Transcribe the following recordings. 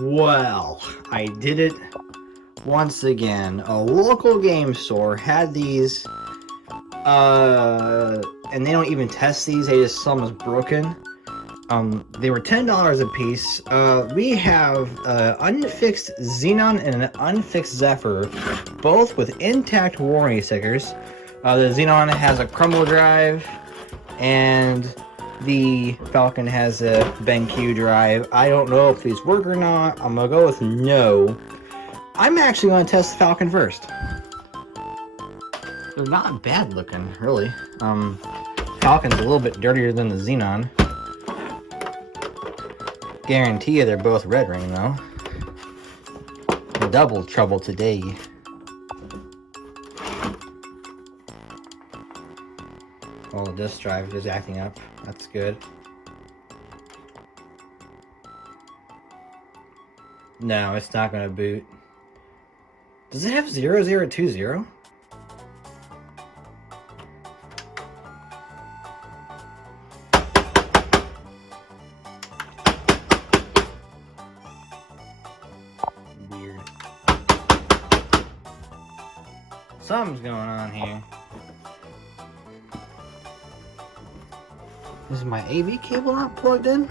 Well, I did it once again. A local game store had these, and they don't even test these, they just sell them as broken. They were $10 a piece. We have unfixed Xenon and an unfixed Zephyr, both with intact warranty stickers. The Xenon has a crumble drive, and the Falcon has a BenQ drive. I don't know if these work or not. I'm gonna go with no. I'm actually gonna test the Falcon first. They're not bad looking, really. Falcon's a little bit dirtier than the Xenon. Guarantee you they're both red ring though. Double trouble today. Oh, the disk drive is acting up. That's good. No, it's not gonna boot. Does it have 0020? Weird. Something's going on here. Is my AV cable not plugged in?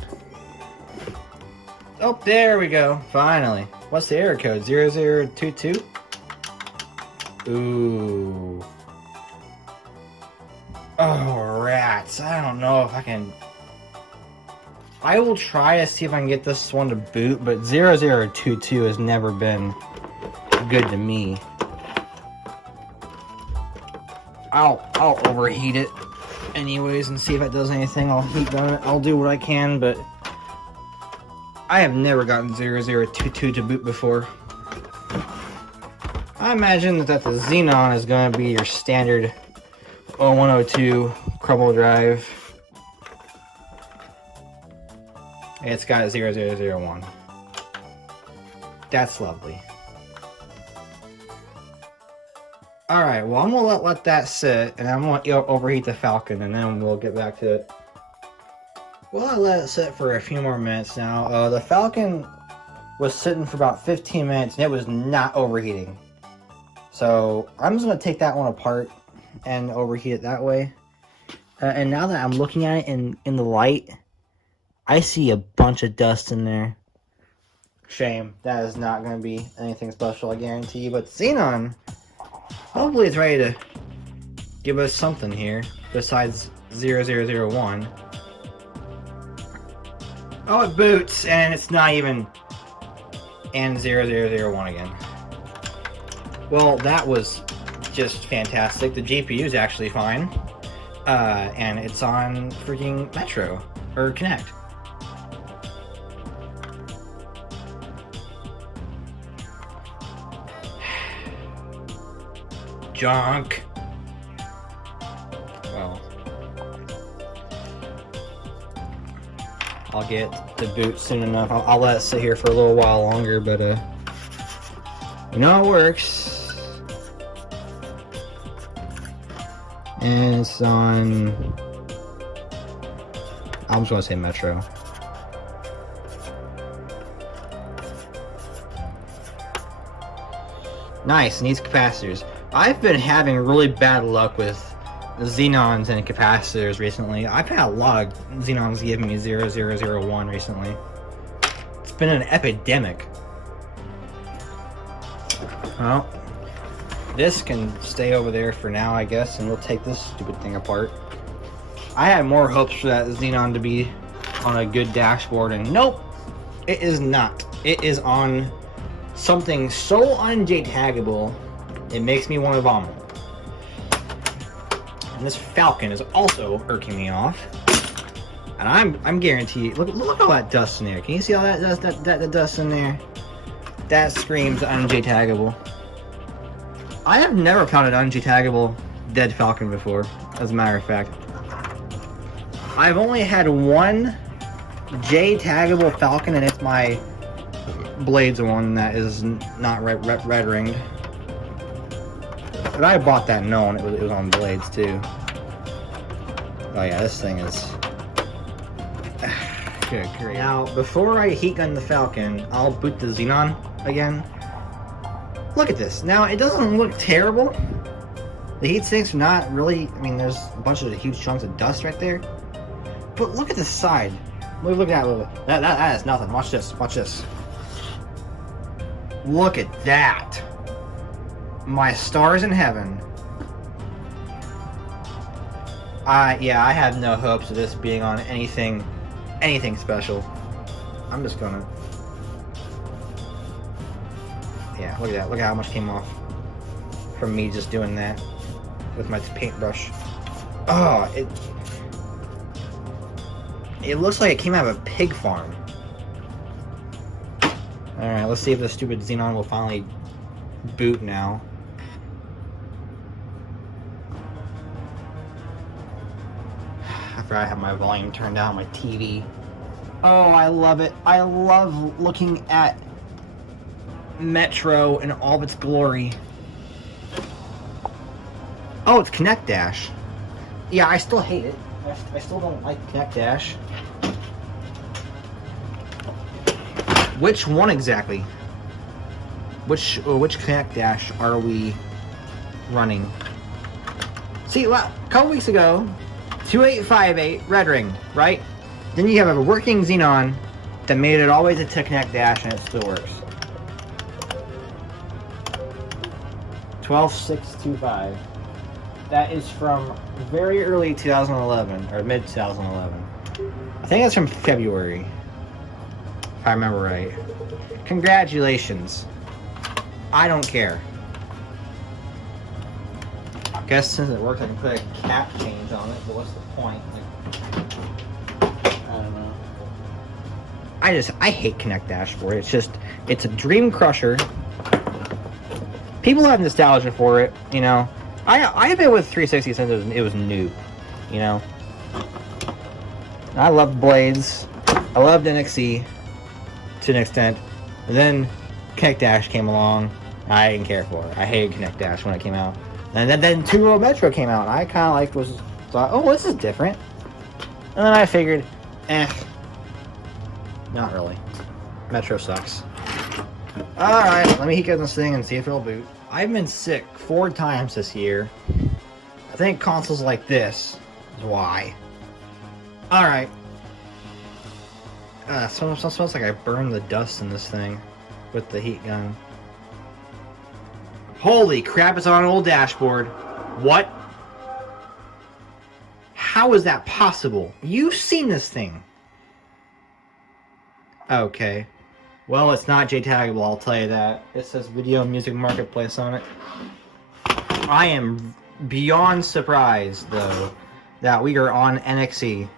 Oh, there we go. Finally. What's the error code? 0022? Ooh. Oh, rats. I don't know if I can... I will try to see if I can get this one to boot, but 0022 has never been good to me. I'll overheat it anyways and see if it does anything. I'll do what I can, but I have never gotten 0022 to boot before. I imagine that the Xenon is going to be your standard 0102 crumble drive. It's got 0001. That's lovely. Alright, well I'm going to let that sit, and I'm going to overheat the Falcon, and then we'll get back to it. Well, I let it sit for a few more minutes now. The Falcon was sitting for about 15 minutes, and it was not overheating. So, I'm just going to take that one apart and overheat it that way. And now that I'm looking at it in the light, I see a bunch of dust in there. Shame. That is not going to be anything special, I guarantee you. But Xenon... hopefully it's ready to give us something here besides 0001. Oh, it boots, and it's not even... and 0001 again. Well, that was just fantastic. The GPU is actually fine. And it's on freaking Metro. Or Connect. Junk. Well, I'll get the boot soon enough. I'll let it sit here for a little while longer, but you know it works. And it's on... I'm just gonna say Metro. Nice, needs capacitors. I've been having really bad luck with Xenons and capacitors recently. I've had a lot of Xenons giving me 0001 recently. It's been an epidemic. Well, this can stay over there for now, I guess, and we'll take this stupid thing apart. I had more hopes for that Xenon to be on a good dashboard, and nope, it is not. It is on something so un-JTAGable, it makes me want to vomit. And this Falcon is also irking me off. And I'm guaranteed. Look at all that dust in there. Can you see all that dust in there? That screams un-JTAGable. I have never found an un-JTAGable dead Falcon before, as a matter of fact. I've only had one JTAGable Falcon, and it's my Blades one that is not red ringed. But I bought that knowing it was on Blades too. Oh yeah, this thing is... Good, great. Now, before I heat gun the Falcon, I'll boot the Xenon again. Look at this. Now, it doesn't look terrible. The heat sinks are not really, I mean, there's a bunch of huge chunks of dust right there. But look at the side. Look at that a little bit. That is nothing. Watch this. Watch this. Look at that. My stars in heaven. Yeah, I have no hopes of this being on anything special. I'm just gonna... Yeah, look at that. Look at how much came off from me just doing that with my paintbrush. Oh, it looks like it came out of a pig farm. Alright, let's see if the stupid Xenon will finally boot now. After I have my volume turned down on my TV. Oh, I love it. I love looking at Metro in all of its glory. Oh, it's Connect Dash. Yeah, I still hate it. I still don't like Connect Dash. Which one exactly? Which Connect Dash are we running? See, a couple weeks ago, 2858 Red Ring, right? Then you have a working Xenon that made it all the way to Connect Dash and it still works. 12625. That is from very early 2011 or mid 2011. I think that's from February, if I remember right. Congratulations. I don't care. I guess since it works, I can put a cap change on it, but what's the point? Like, I don't know. I hate Connect Dashboard. It's a dream crusher. People have nostalgia for it, you know. I've been with 360 since it was new, you know. I loved Blades. I loved NXE to an extent. And then Connect Dash came along. I didn't care for it. I hated Connect Dash when it came out. And then 2-Row Metro came out. And I kind of thought, oh, this is different. And then I figured, not really. Metro sucks. Alright, let me heat gun this thing and see if it'll boot. I've been sick 4 times this year. I think consoles like this is why. Alright. Smells like I burned the dust in this thing with the heat gun. Holy crap, it's on an old dashboard. What? How is that possible? You've seen this thing. Okay. Well, it's not JTagable, I'll tell you that. It says Video Music Marketplace on it. I am beyond surprised, though, that we are on NXE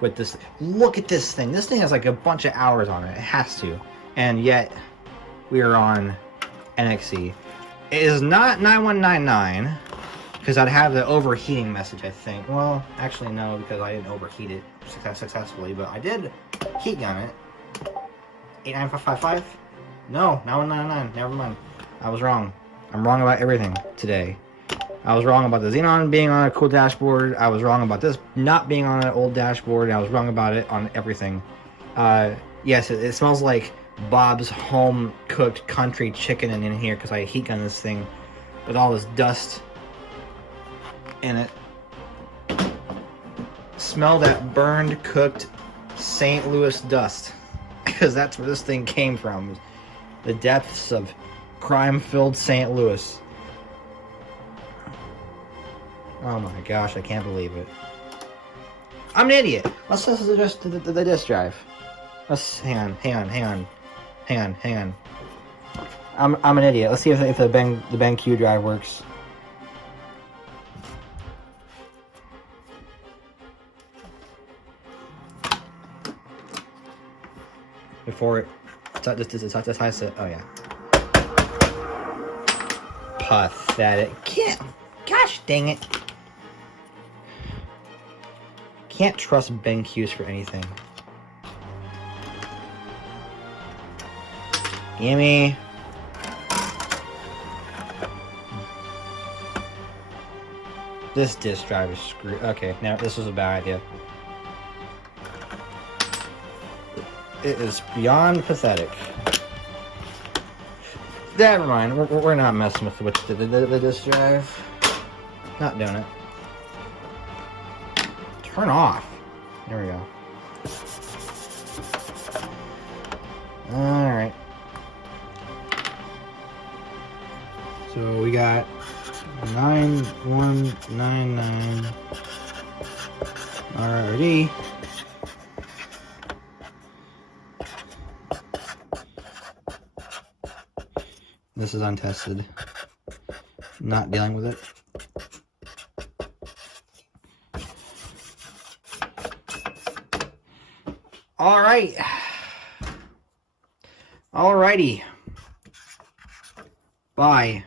with this. Look at this thing. This thing has like a bunch of hours on it. It has to. And yet, we are on NXE. It is not 9199, because I'd have the overheating message, I think. Well, actually, no, because I didn't overheat it successfully, but I did heat gun it. 89555? No, 9199. Never mind. I was wrong. I'm wrong about everything today. I was wrong about the Xenon being on a cool dashboard. I was wrong about this not being on an old dashboard. I was wrong about it on everything. Yes, it smells like Bob's home-cooked country chicken in here because I heat gun this thing with all this dust in it. Smell that burned, cooked St. Louis dust. Because that's where this thing came from. The depths of crime-filled St. Louis. Oh my gosh, I can't believe it. I'm an idiot. Let's adjust the disk drive. Hang on. I'm an idiot. Let's see if the BenQ drive works. Before it, this high set. Oh yeah. Pathetic. Gosh dang it. Can't trust BenQs for anything. Gimme. This disk drive is screwed. Okay, now this was a bad idea. It is beyond pathetic. Never mind. We're not messing with the disk drive. Not doing it. Turn off. There we go. Alright. So we got 9199 RRD. This is untested. Not dealing with it. Alright. Alrighty. Bye.